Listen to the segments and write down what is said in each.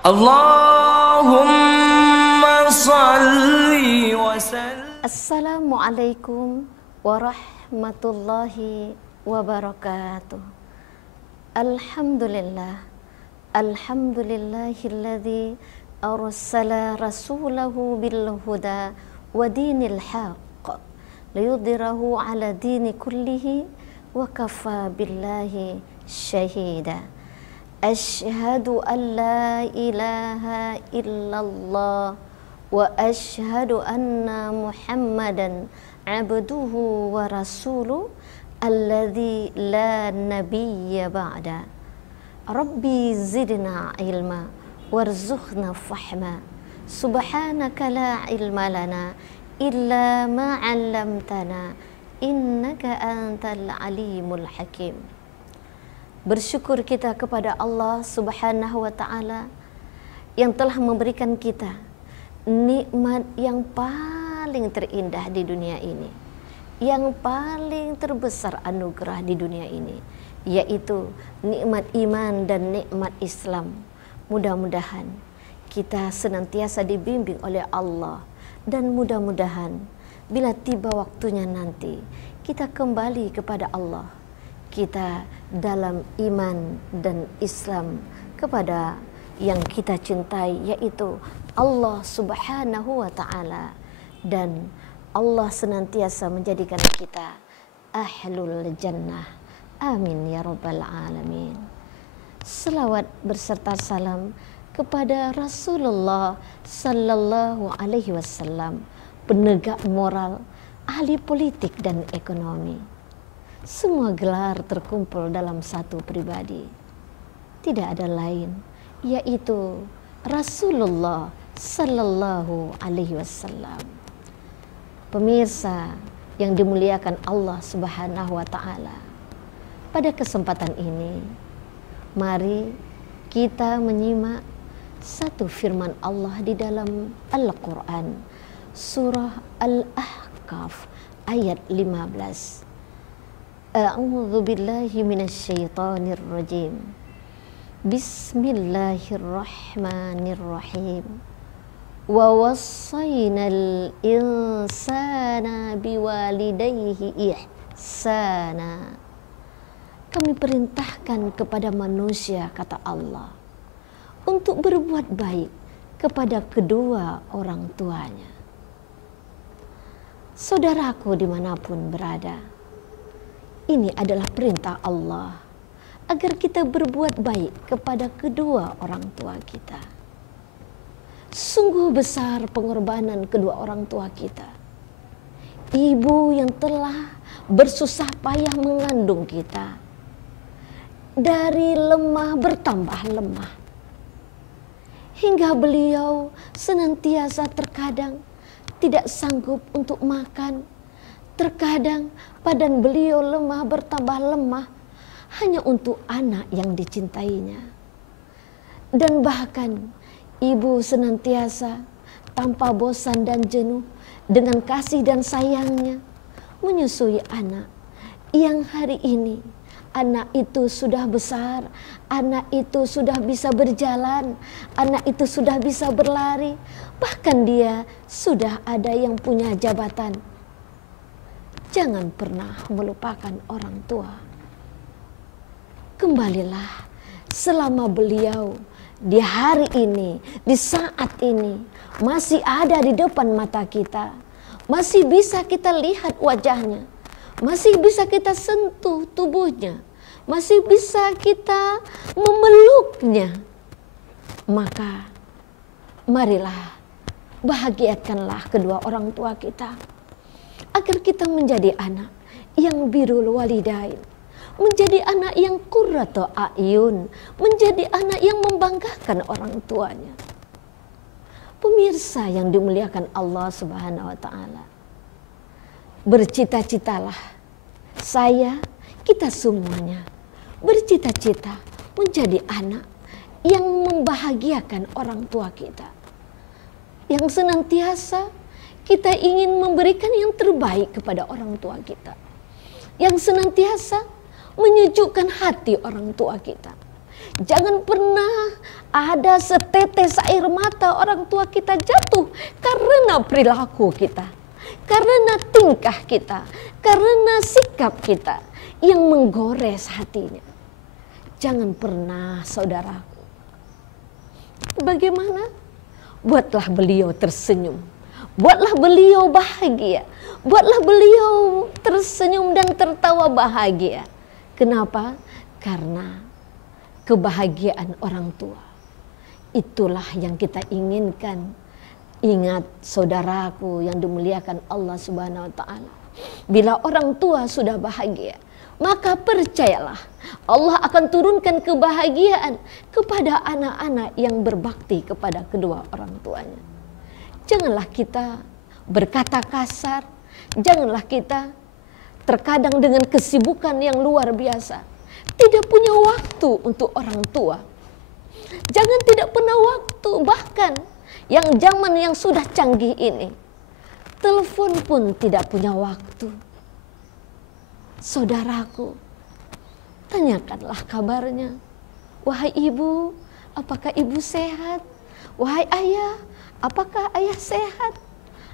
Allahumma salli wa sallim. Assalamualaikum warahmatullahi wabarakatuh. Alhamdulillah, alhamdulillahilladzi arsala rasulahu bil huda wa dinil haqq liyudhhirahu ala dini kullihi wa kafa billahi syahida. Asyhadu an la ilaha illallah wa asyhadu anna Muhammadan abduhu wa rasuluh alladzi la nabiyya ba'da. Rabbi zidna ilma warzuqna fahma. Subhanaka la ilma lana illa ma 'allamtana innaka antal alimul hakim. Bersyukur kita kepada Allah Subhanahu wa ta'ala yang telah memberikan kita nikmat yang paling terindah di dunia ini, yang paling terbesar anugerah di dunia ini, yaitu nikmat iman dan nikmat Islam. Mudah-mudahan kita senantiasa dibimbing oleh Allah, dan mudah-mudahan bila tiba waktunya nanti kita kembali kepada Allah, kita dalam iman dan Islam kepada yang kita cintai, yaitu Allah Subhanahu wa ta'ala, dan Allah senantiasa menjadikan kita ahlul jannah. Amin ya rabbal alamin. Selawat berserta salam kepada Rasulullah sallallahu alaihi wasallam, penegak moral, ahli politik dan ekonomi. Semua gelar terkumpul dalam satu pribadi, tidak ada lain, yaitu Rasulullah sallallahu alaihi wasallam. Pemirsa yang dimuliakan Allah Subhanahu wa ta'ala, pada kesempatan ini mari kita menyimak satu firman Allah di dalam Al-Quran, surah Al-Ahqaf ayat 15. A'udzu billahi minasyaitonir rajim. Bismillahirrahmanirrahim. Wa wassaynal insana biwalidayhi ihsana. Kami perintahkan kepada manusia, kata Allah, untuk berbuat baik kepada kedua orang tuanya. Saudaraku dimanapun berada, ini adalah perintah Allah agar kita berbuat baik kepada kedua orang tua kita. Sungguh besar pengorbanan kedua orang tua kita. Ibu yang telah bersusah payah mengandung kita, dari lemah bertambah lemah, hingga beliau senantiasa terkadang tidak sanggup untuk makan. Terkadang badan beliau lemah bertambah lemah hanya untuk anak yang dicintainya. Dan bahkan ibu senantiasa tanpa bosan dan jenuh dengan kasih dan sayangnya menyusui anak yang hari ini anak itu sudah besar, anak itu sudah bisa berjalan, anak itu sudah bisa berlari, bahkan dia sudah ada yang punya jabatan. Jangan pernah melupakan orang tua. Kembalilah selama beliau di hari ini, di saat ini masih ada di depan mata kita, masih bisa kita lihat wajahnya, masih bisa kita sentuh tubuhnya, masih bisa kita memeluknya. Maka marilah bahagiakanlah kedua orang tua kita, agar kita menjadi anak yang birrul walidain, menjadi anak yang qurratu a'yun, menjadi anak yang membanggakan orang tuanya. Pemirsa yang dimuliakan Allah Subhanahu wa ta'ala, bercita-citalah saya, kita semuanya bercita-cita menjadi anak yang membahagiakan orang tua kita, yang senantiasa kita ingin memberikan yang terbaik kepada orang tua kita, yang senantiasa menyejukkan hati orang tua kita, Jangan pernah ada setetes air mata orang tua kita jatuh karena perilaku kita, karena tingkah kita, karena sikap kita yang menggores hatinya. Jangan pernah, saudaraku. Bagaimana? Buatlah beliau tersenyum, buatlah beliau bahagia, buatlah beliau tersenyum dan tertawa bahagia. Kenapa? Karena kebahagiaan orang tua itulah yang kita inginkan. Ingat, saudaraku yang dimuliakan Allah Subhanahu wa taala, bila orang tua sudah bahagia, maka percayalah Allah akan turunkan kebahagiaan kepada anak-anak yang berbakti kepada kedua orang tuanya. Janganlah kita berkata kasar, janganlah kita terkadang dengan kesibukan yang luar biasa tidak punya waktu untuk orang tua. Jangan tidak pernah waktu, bahkan yang zaman yang sudah canggih ini, telepon pun tidak punya waktu. Saudaraku, tanyakanlah kabarnya. Wahai ibu, apakah ibu sehat? Wahai ayah, apakah ayah sehat?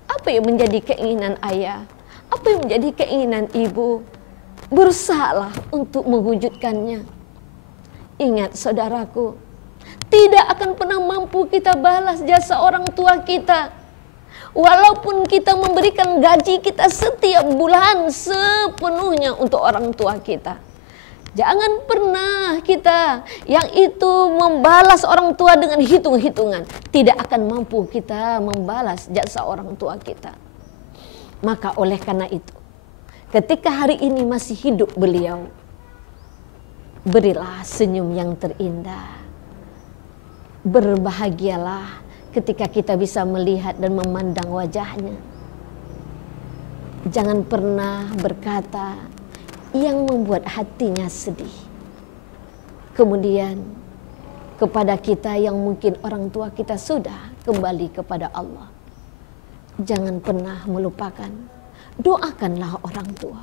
Apa yang menjadi keinginan ayah? Apa yang menjadi keinginan ibu? Berusahalah untuk mewujudkannya. Ingat, saudaraku, tidak akan pernah mampu kita balas jasa orang tua kita. Walaupun kita memberikan gaji kita setiap bulan sepenuhnya untuk orang tua kita. Jangan pernah kita yang itu membalas orang tua dengan hitung-hitungan. Tidak akan mampu kita membalas jasa orang tua kita. Maka oleh karena itu, ketika hari ini masih hidup beliau, berilah senyum yang terindah. Berbahagialah ketika kita bisa melihat dan memandang wajahnya. Jangan pernah berkata yang membuat hatinya sedih. Kemudian kepada kita yang mungkin orang tua kita sudah kembali kepada Allah, jangan pernah melupakan, doakanlah orang tua.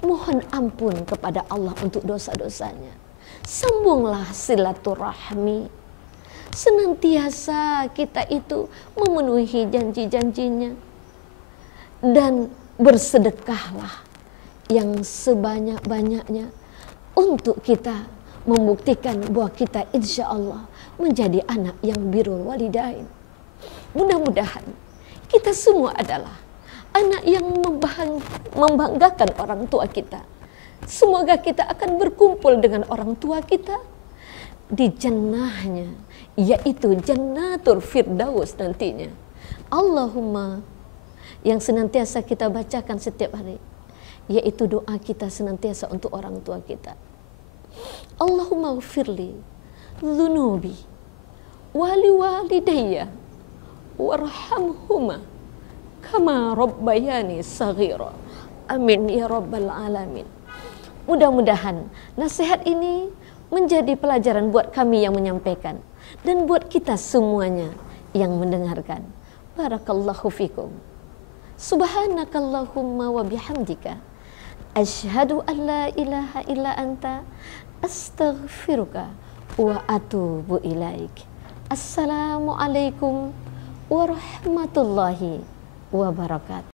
Mohon ampun kepada Allah untuk dosa-dosanya. Sambunglah silaturahmi. Senantiasa kita itu memenuhi janji-janjinya. Dan bersedekahlah yang sebanyak-banyaknya untuk kita membuktikan bahwa kita insya Allah menjadi anak yang birrul walidain. Mudah-mudahan kita semua adalah anak yang membanggakan orang tua kita. Semoga kita akan berkumpul dengan orang tua kita di jannahnya, yaitu Jannatul Firdaus nantinya. Allahumma, yang senantiasa kita bacakan setiap hari, yaitu doa kita senantiasa untuk orang tua kita. Allahumma ghfirli dzunubi wali walidayya warhamhuma kama rabbayani saghira. Amin ya rabbal alamin. Mudah-mudahan nasihat ini menjadi pelajaran buat kami yang menyampaikan dan buat kita semuanya yang mendengarkan. Barakallahu fikum. Subhanakallahumma wa bihamdika asyhadu an la ilaha illa anta astaghfiruka wa atubu ilaik. Assalamualaikum warahmatullahi wabarakatuh.